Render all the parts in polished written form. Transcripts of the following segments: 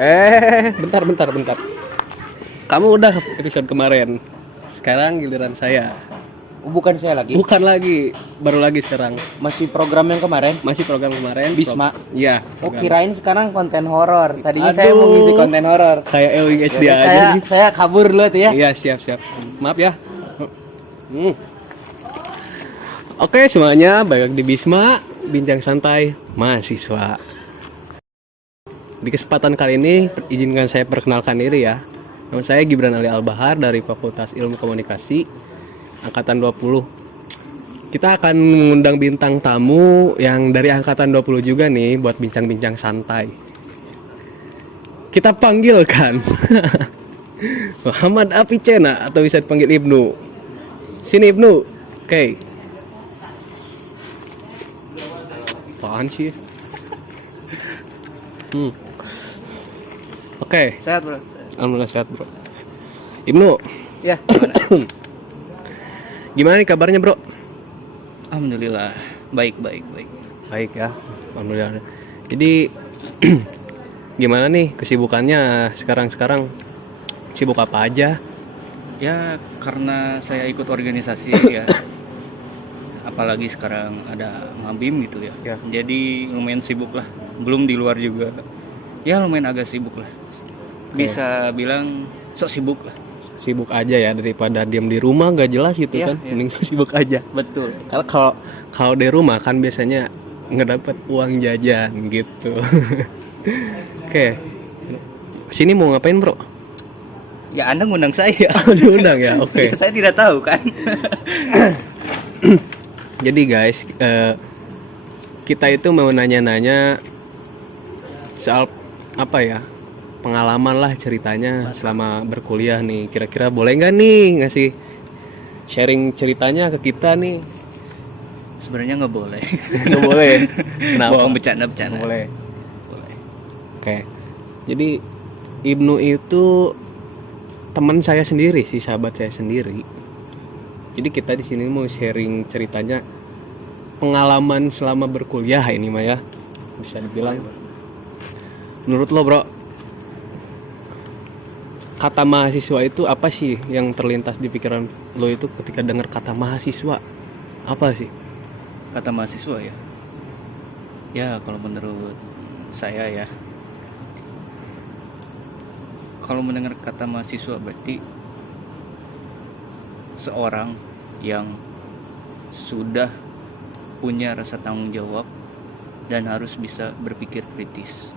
Bentar. Kamu udah episode kemarin. Sekarang giliran saya. Bukan saya lagi. Bukan lagi, baru lagi sekarang. Masih program yang kemarin. Masih program kemarin. Bisma. Iya. Oh, kirain sekarang konten horor. Tadinya Aduh. saya mau ngisi konten horor. Kayak Ewing HD aja nih. Saya kabur dulu tuh ya. Iya, siap. Maaf ya. Oke, semuanya balik di Bisma, bincang santai mahasiswa. Di kesempatan kali ini izinkan saya perkenalkan diri ya. Nama saya Gibran Ali Albahar dari Fakultas Ilmu Komunikasi angkatan 20. Kita akan mengundang bintang tamu yang dari angkatan 20 juga nih buat bincang-bincang santai. Kita panggilkan Muhammad Apicena atau bisa dipanggil Ibnu. Sini Ibnu. Oke. Apaan sih? Oke. Sehat, Bro. Alhamdulillah sehat, Bro. Ibnu, Ya, gimana? gimana nih kabarnya, Bro? Alhamdulillah. Baik. Baik ya. Alhamdulillah. Jadi gimana nih kesibukannya sekarang? Sibuk apa aja? Ya karena saya ikut organisasi ya, apalagi sekarang ada Mabim gitu ya. Ya. Jadi lumayan sibuk lah. Belum di luar juga. Ya lumayan agak sibuk lah. Bisa bilang sok sibuk lah. Sibuk aja ya daripada diam di rumah nggak jelas gitu Iya, kan. iya. Mending sibuk aja. Betul. Kalau di rumah kan biasanya ngedapat uang jajan gitu. Oke. Sini mau ngapain, Bro? Ya Anda ngundang saya. Diundang ya. Oke. Saya tidak tahu kan. Jadi guys, kita itu mau nanya-nanya soal apa ya, pengalaman lah ceritanya selama berkuliah nih. Kira-kira boleh nggak nih ngasih sharing ceritanya ke kita nih? Sebenarnya nggak boleh. Nggak boleh. Kenapa? Bohong, bercanda. Nggak boleh. Boleh. Oke. Jadi Ibnu itu teman saya sendiri sih, sahabat saya sendiri. Jadi kita di sini mau sharing ceritanya pengalaman selama berkuliah ini mah ya. Bisa dibilang. Menurut lo, Bro, kata mahasiswa itu apa sih yang terlintas di pikiran lo itu ketika dengar kata mahasiswa? Apa sih? Kata mahasiswa ya. Ya kalau menurut saya ya, kalau mendengar kata mahasiswa berarti seorang yang sudah punya rasa tanggung jawab dan harus bisa berpikir kritis.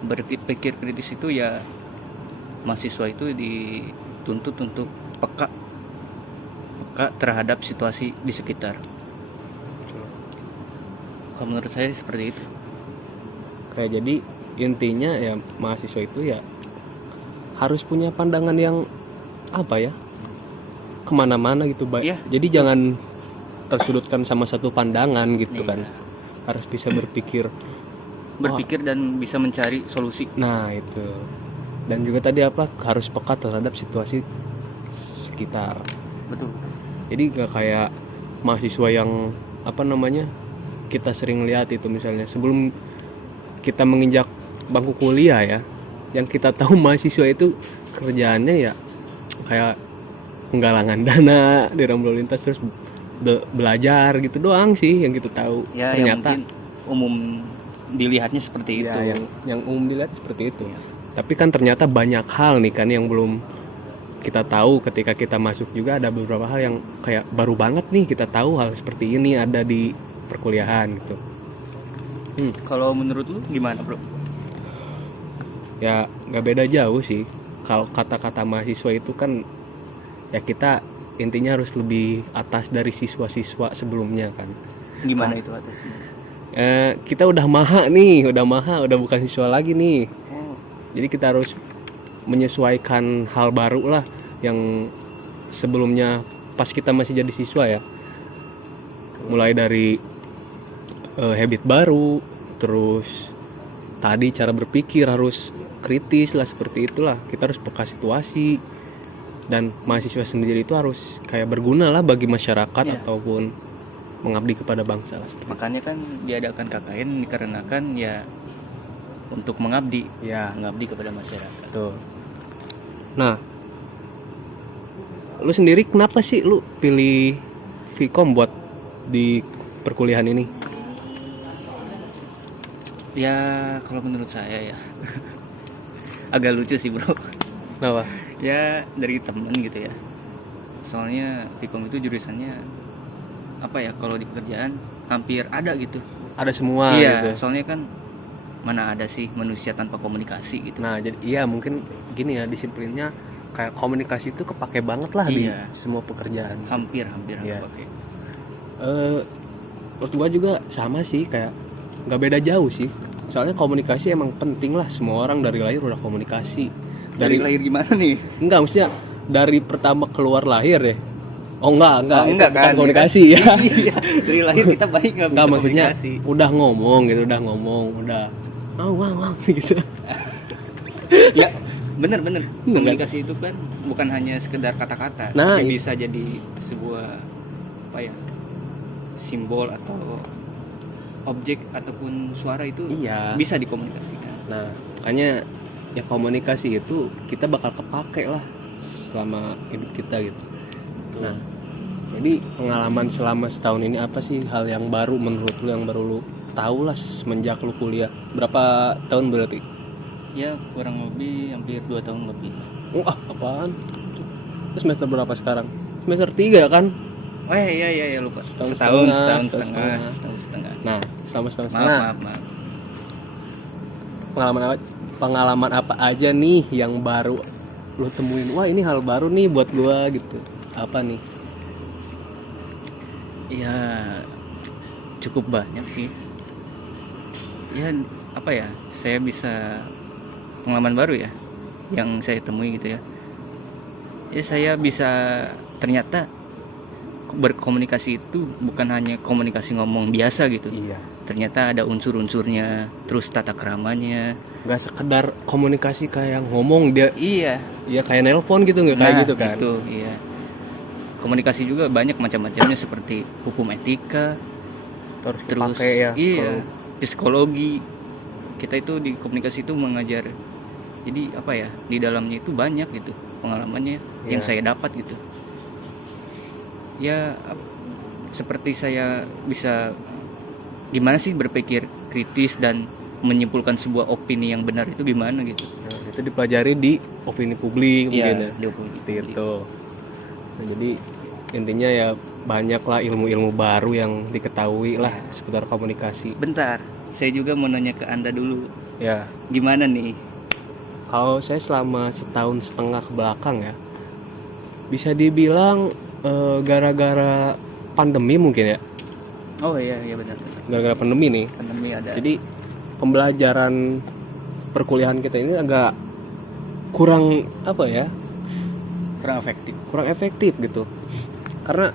Berpikir kritis itu ya, mahasiswa itu dituntut untuk peka terhadap situasi di sekitar. Kalau menurut saya seperti itu. Kayak jadi intinya ya mahasiswa itu ya harus punya pandangan yang apa ya, kemana-mana gitu, Mbak. Iya. Jadi jangan tersudutkan sama satu pandangan gitu kan. Harus bisa berpikir Dan bisa mencari solusi. Nah itu. Dan juga tadi apa, harus peka terhadap situasi sekitar. Betul. Jadi gak kayak mahasiswa yang apa namanya, kita sering lihat itu misalnya sebelum kita menginjak bangku kuliah ya, yang kita tahu mahasiswa itu kerjaannya ya kayak penggalangan dana di lalu lintas, terus belajar gitu doang sih yang kita tahu. Ya, Ternyata yang mungkin umum dilihatnya seperti ya, itu. yang umum dilihat seperti itu. Tapi kan ternyata banyak hal nih kan yang belum kita tahu ketika kita masuk. Juga ada beberapa hal yang kayak baru banget nih kita tahu hal seperti ini ada di perkuliahan gitu. Kalau menurut lu gimana, Bro? Ya nggak beda jauh sih. Kalau kata-kata mahasiswa itu kan ya kita intinya harus lebih atas dari siswa-siswa sebelumnya kan. Gimana itu atasnya? Kita udah maha nih, udah bukan siswa lagi nih. Oh, Jadi kita harus menyesuaikan hal baru lah yang sebelumnya pas kita masih jadi siswa ya. Mulai dari habit baru, terus tadi cara berpikir harus kritis lah, seperti itulah. Kita harus peka situasi, dan mahasiswa sendiri itu harus kayak berguna lah bagi masyarakat ataupun mengabdi kepada bangsa lah. makanya kan diadakan KKN dikarenakan ya untuk mengabdi, Ya, mengabdi kepada masyarakat. tuh. Nah, lu sendiri kenapa sih lu pilih Vkom buat di perkuliahan ini? Ya kalau menurut saya ya agak lucu sih bro. Kenapa? Ya dari temen gitu ya. Soalnya Vkom itu jurusannya apa ya, kalau di pekerjaan hampir ada gitu. Ada semua Iya, gitu. soalnya kan mana ada sih manusia tanpa komunikasi gitu. Nah, jadi iya mungkin gini ya, disiplinnya kayak komunikasi itu kepake banget lah di Iya. semua pekerjaan. Hampir Iya. oke. Menurut gua juga sama sih, kayak nggak beda jauh sih. Soalnya komunikasi emang penting lah, semua orang dari lahir udah komunikasi. Dari lahir gimana nih? Enggak, maksudnya dari pertama keluar lahir ya. Oh enggak, Oh, itu enggak bukan kan, komunikasi ya. Iya, dari lahir kita baik nggak bisa Enggak, maksudnya komunikasi. udah ngomong gitu, udah wow gitu. Ya bener komunikasi itu kan bukan hanya sekedar kata-kata, Nah, tapi bisa jadi sebuah apa ya, simbol atau objek ataupun suara itu Iya. bisa dikomunikasikan. Nah, makanya ya komunikasi itu kita bakal kepake lah selama hidup kita gitu. Nah, jadi pengalaman selama setahun ini apa sih hal yang baru menurut lu, yang baru lu tahu lah semenjak lu kuliah? Berapa tahun berarti? Ya kurang lebih hampir 2 tahun lebih. Apaan? Terus semester berapa sekarang? Semester 3 kan? Oh iya lupa. Setahun Setahun setengah. setengah. Nah, selama setahun setengah. Maaf. Pengalaman apa aja nih yang baru lu temuin? Wah, ini hal baru nih buat gua gitu. Apa nih? Ya cukup banyak sih. Ya apa ya? Saya bisa pengalaman baru ya yang saya temui gitu ya. Ya saya bisa ternyata berkomunikasi itu bukan hanya komunikasi ngomong biasa gitu. Iya. Ternyata ada unsur-unsurnya, terus tata keramanya. Gak sekedar komunikasi kayak ngomong dia, Iya. ya kayak nelpon gitu, nggak kayak gitu kan? Itu, iya. Komunikasi juga banyak macam-macamnya seperti hukum etika, Terus terus dipakai ya. iya, psikologi. Kita itu di komunikasi itu mengajar. Jadi apa ya? Di dalamnya itu banyak gitu pengalamannya yang Iya. saya dapat gitu. Ya seperti saya bisa gimana sih berpikir kritis dan menyimpulkan sebuah opini yang benar itu gimana gitu. Nah, itu dipelajari di opini publik mungkin ya. di opini Seperti itu. Nah, jadi intinya ya banyaklah ilmu-ilmu baru yang diketahui lah seputar komunikasi. Bentar, saya juga mau nanya ke Anda dulu. Ya, Gimana nih? kalau saya selama setahun setengah ke belakang ya, bisa dibilang gara-gara pandemi mungkin ya. Oh iya benar. Gara-gara pandemi nih. Pandemi ada. Jadi pembelajaran perkuliahan kita ini agak kurang apa ya? Kurang efektif gitu. Karena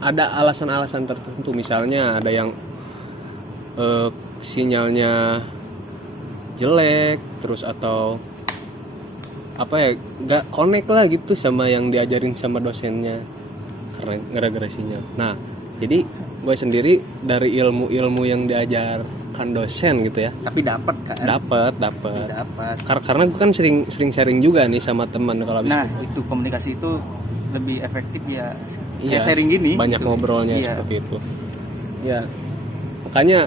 ada alasan-alasan tertentu, misalnya ada yang sinyalnya jelek, terus atau apa ya, nggak connect lah gitu sama yang diajarin sama dosennya karena gara-gara sinyal. Nah, jadi gue sendiri dari ilmu-ilmu yang diajarkan dosen gitu ya, Tapi dapat kan? dapat karena gue kan sering sharing juga nih sama teman kalau habis Nah, itu komunikasi itu lebih efektif ya. iya, Kayak sharing gini. banyak gitu. ngobrolnya Iya. seperti itu ya. Makanya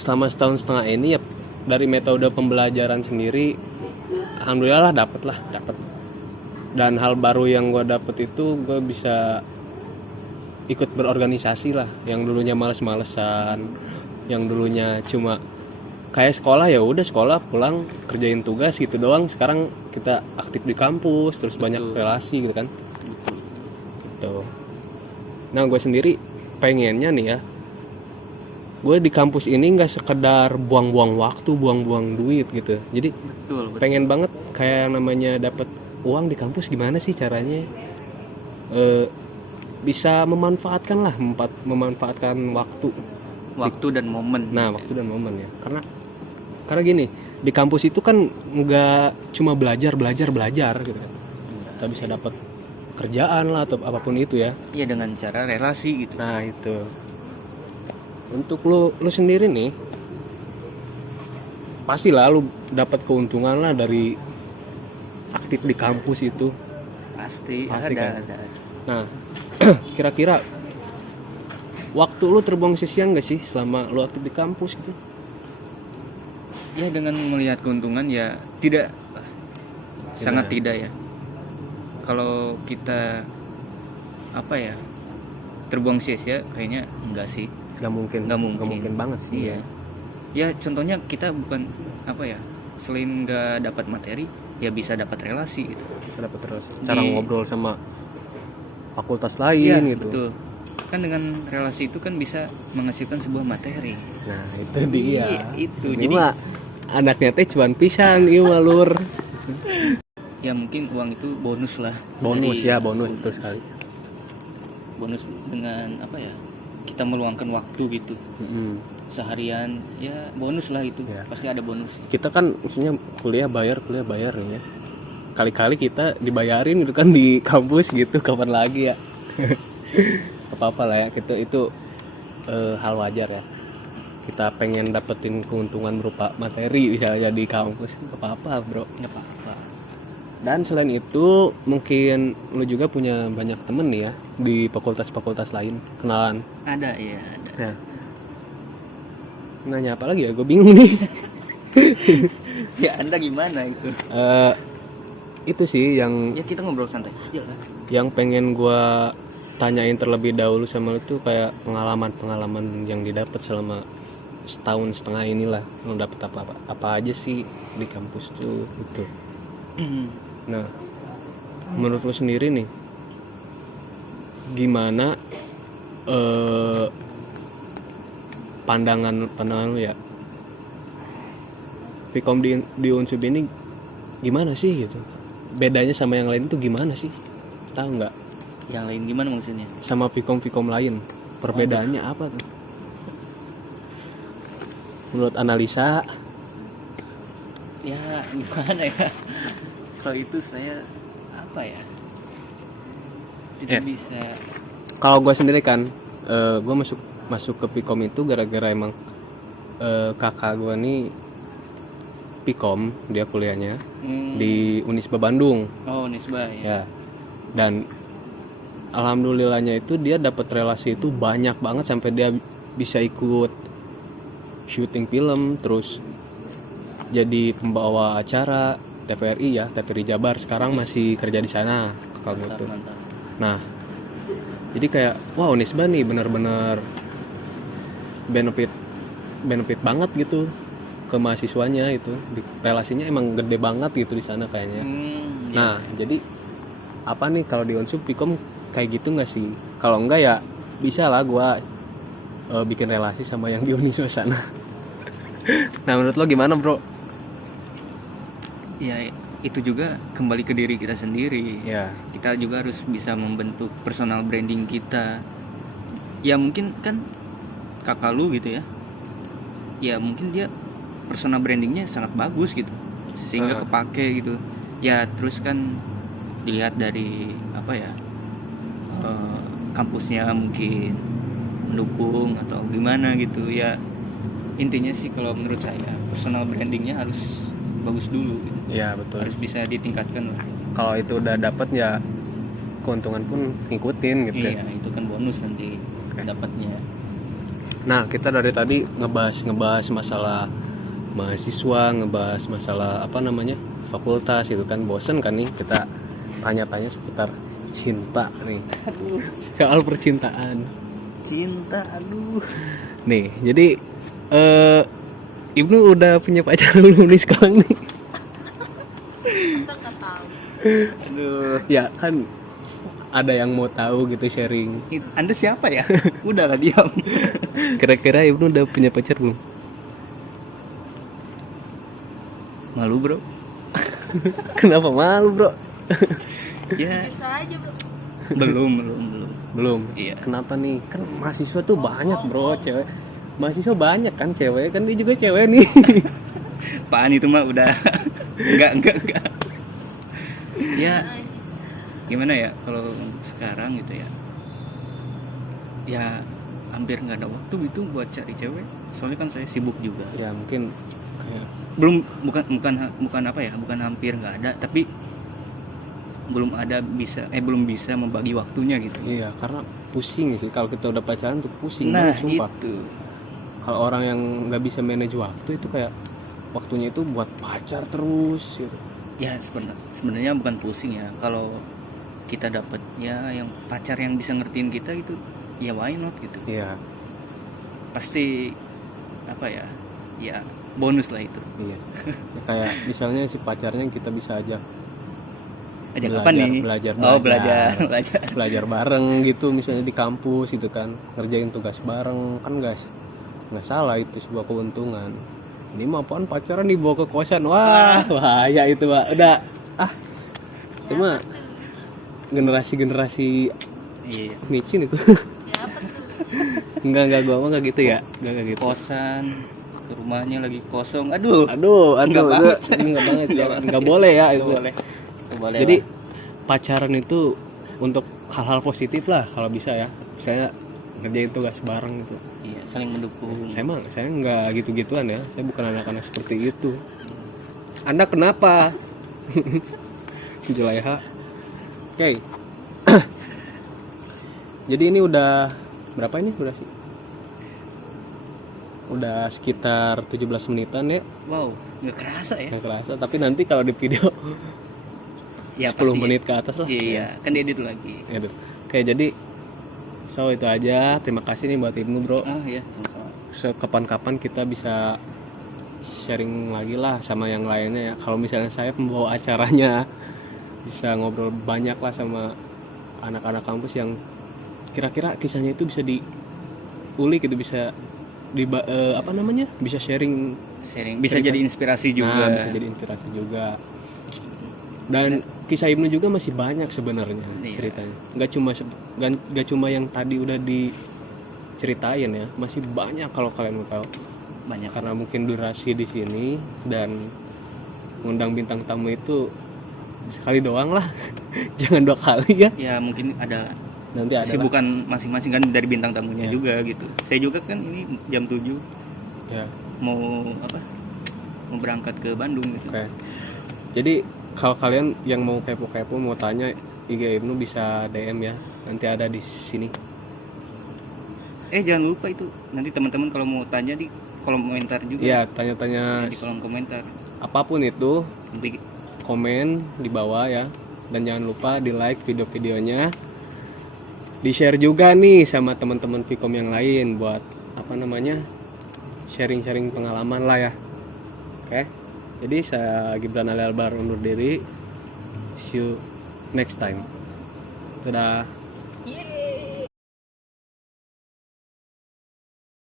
selama setahun setengah ini ya, dari metode pembelajaran sendiri alhamdulillah dapat. Dan hal baru yang gue dapet itu, gue bisa ikut berorganisasi lah. Yang dulunya males-malesan, yang dulunya cuma kayak sekolah, ya udah sekolah pulang kerjain tugas gitu doang. Sekarang kita aktif di kampus, terus banyak relasi gitu kan. Gitu. Nah, gue sendiri pengennya nih ya, gue di kampus ini nggak sekedar buang-buang waktu, buang-buang duit gitu. Jadi Betul. pengen banget kayak yang namanya dapat uang di kampus, gimana sih caranya bisa memanfaatkan lah, memanfaatkan waktu Dan momen. Nah, waktu dan momen ya. Karena gini, di kampus itu kan nggak cuma belajar gitu kan. Kita bisa dapat kerjaan lah atau apapun itu ya. Iya, dengan cara relasi gitu. Nah, itu. Untuk lu sendiri nih, pasti lah lu dapat keuntungan lah dari aktif di kampus itu. Pasti Pasti ada, kan? ada. Nah, kira-kira waktu lu terbuang sia-sia nggak sih selama lu aktif di kampus gitu? Ya dengan melihat keuntungan ya tidak, sangat tidak ya. Kalau kita apa ya terbuang sia-sia kayaknya enggak sih. Nggak mungkin. Nggak Nggak mungkin. mungkin banget sih. Iya. Ya contohnya kita bukan apa ya, selain nggak dapat materi ya bisa dapat relasi gitu. Bisa dapat terus cara Di- ngobrol sama fakultas Iya lain gitu. betul. Kan dengan relasi itu kan bisa menghasilkan sebuah materi. Nah, itu dia. Iya, itu. Ini Jadi mah anaknya teh cuan pisan ieu mah lur. ya mungkin uang itu bonus lah. Bonus Dari- ya, bonus itu sekali. Bonus dengan apa ya? Kita meluangkan waktu gitu. Seharian ya bonus lah itu. Ya. Pasti ada bonus. Kita kan maksudnya kuliah bayar nih ya. Kali-kali kita dibayarin gitu kan di kampus gitu, kapan lagi ya. Apa-apa lah ya, itu hal wajar ya. Kita pengen dapetin keuntungan berupa materi misalnya di kampus, apa-apa bro. Nggak apa-apa. Dan selain itu mungkin lu juga punya banyak temen nih ya di fakultas-fakultas lain, kenalan. Ada ya. Ada. Nah, nanya apa lagi ya, gue bingung nih. Ya Anda gimana itu? Itu sih yang Ya kita ngobrol santai aja lah. pengen gue tanyain terlebih dahulu sama lu tuh kayak pengalaman yang didapat selama setahun setengah inilah. Lu dapet apa aja sih di kampus tuh gitu. Nah, menurut lu sendiri nih gimana pandangan lu ya, Vkom di Unsub ini gimana sih gitu, bedanya sama yang lain tuh gimana sih, tahu nggak? Yang lain gimana maksudnya? Sama Vkom lain perbedaannya apa tuh menurut analisa? Ya gimana ya? Kalau itu saya apa ya? Tidak bisa. Kalau gue sendiri kan gue masuk ke Vkom itu gara-gara emang kakak gue nih Vkom, dia kuliahnya di Unisba Bandung Oh Nisba ya. ya. Dan alhamdulillahnya itu dia dapat relasi itu banyak banget sampai dia bisa ikut syuting film, terus jadi pembawa acara TVRI ya, TVRI Jabar. Sekarang masih kerja di sana kakak gue tuh. Mantap. Nah, jadi kayak wow, Unisba nih benar-benar benefit banget gitu ke mahasiswanya itu. Relasinya emang gede banget gitu di sana kayaknya. Nah, jadi apa nih kalau di Unsub Vkom kayak gitu nggak sih? Kalau enggak ya bisa lah gua bikin relasi sama yang di Unisba sana. Nah, menurut lo gimana, bro? Ya itu juga kembali ke diri kita sendiri. Ya, Kita juga harus bisa membentuk personal branding kita. Ya mungkin kan kakak lu gitu ya. Ya mungkin dia personal brandingnya sangat bagus gitu, sehingga kepake gitu. Ya terus kan dilihat dari apa ya, kampusnya mungkin mendukung atau gimana gitu ya. Intinya sih kalau menurut saya personal brandingnya harus bagus dulu gitu. ya betul. Harus bisa ditingkatkan lah. Kalau itu udah dapet ya keuntungan pun ngikutin gitu. Iya itu kan bonus nanti dapatnya. Nah, kita dari tadi ngebahas masalah mahasiswa, ngebahas masalah apa namanya fakultas itu kan, bosen kan nih kita tanya-tanya seputar cinta nih. Soal percintaan. Cinta aduh. Nih, jadi Ibnu udah punya pacar belum nih sekarang nih? Masa nggak tahu? Aduh. Ya kan ada yang mau tahu gitu, sharing. Anda siapa ya? Udah lah diam. Kira-kira Ibnu udah punya pacar belum? Malu bro. Kenapa malu, bro? Ya Bisa aja bro. belum. Belum. Iya. Kenapa nih? Kan mahasiswa tuh banyak, bro, cewek. Mahasiswa banyak kan cewek, kan dia juga cewek nih. Apaan itu mah udah. Enggak. Ya gimana ya kalau sekarang gitu ya. Ya hampir nggak ada waktu itu buat cari cewek. Soalnya kan saya sibuk juga. Ya mungkin Kayak bukan apa ya, bukan hampir nggak ada, tapi belum bisa membagi waktunya gitu. iya, karena pusing sih kalau kita udah pacaran tuh pusing Nah banget, sumpah. itu Kalau orang yang nggak bisa manage waktu itu kayak waktunya itu buat pacar terus gitu. ya, sebenarnya bukan pusing ya, kalau kita dapatnya yang pacar yang bisa ngertiin kita gitu, ya why not gitu. Iya, Pasti apa ya, ya bonus lah itu. iya. Ya, kayak misalnya si pacarnya kita bisa ajak Ajak apa nih? belajar Belajar bareng gitu, misalnya di kampus gitu kan, ngerjain tugas bareng kan, nggak salah, itu sebuah keuntungan. Ini mah apaan, pacaran dibawa ke kosan, wah bahaya itu, Pak. Udah cuma generasi Iya. micin itu. Ya apa tuh? enggak gua mah enggak gitu ya, enggak gitu. Kosan, rumahnya lagi kosong, aduh. Enggak banget, enggak banget ya, enggak boleh ya itu. Boleh. Boleh Jadi lah. pacaran itu untuk hal-hal positif lah kalau bisa ya. Saya ngerjain tugas bareng gitu. Iya, saling mendukung. Saya nggak gitu-gituan ya. Saya bukan anak-anak seperti itu. Anda kenapa? Julaiha. Oke. Jadi ini udah berapa ini durasi? Udah sekitar 17 menitan ya. Wow, nggak kerasa ya? Nggak kerasa, tapi nanti kalau di video Ya 10 menit ke atas lah. Iya, kan diedit lagi. Aduh. Oke, jadi so itu aja. Terima kasih nih buat Ibnu, Bro. Ah ya. Kapan-kapan kita bisa sharing lagi lah sama yang lainnya ya. Kalau misalnya saya pembawa acaranya, bisa ngobrol banyak lah sama anak-anak kampus yang kira-kira kisahnya itu bisa diulik, itu bisa bisa sharing, Bisa cerita. jadi inspirasi juga. Nah, bisa jadi inspirasi juga. Dan kisah Ibnu juga masih banyak sebenarnya Iya. ceritanya. Nggak cuma yang tadi udah diceritain ya, masih banyak kalau kalian mau tahu. Banyak. Karena mungkin durasi di sini dan ngundang bintang tamu itu sekali doang lah. Jangan 2 kali ya. Ya mungkin ada Nanti ada lah. kesibukan masing-masing kan dari bintang tamunya Ya. juga gitu. Saya juga kan ini jam 7 Ya. mau berangkat ke Bandung gitu. Oke. Jadi kalau kalian yang mau kepo-kepo, mau tanya IG Ibnu bisa DM ya. Nanti ada di sini. Jangan lupa itu nanti teman-teman kalau mau tanya di kolom komentar juga. Iya, tanya-tanya Di kolom komentar. apapun itu, Nanti komen di bawah ya. Dan jangan lupa di like video-videonya, di share juga nih sama teman-teman Vkom yang lain buat sharing-sharing pengalaman lah ya. Oke, jadi saya Gibran Ali Albar undur diri. See you next time. Dadah.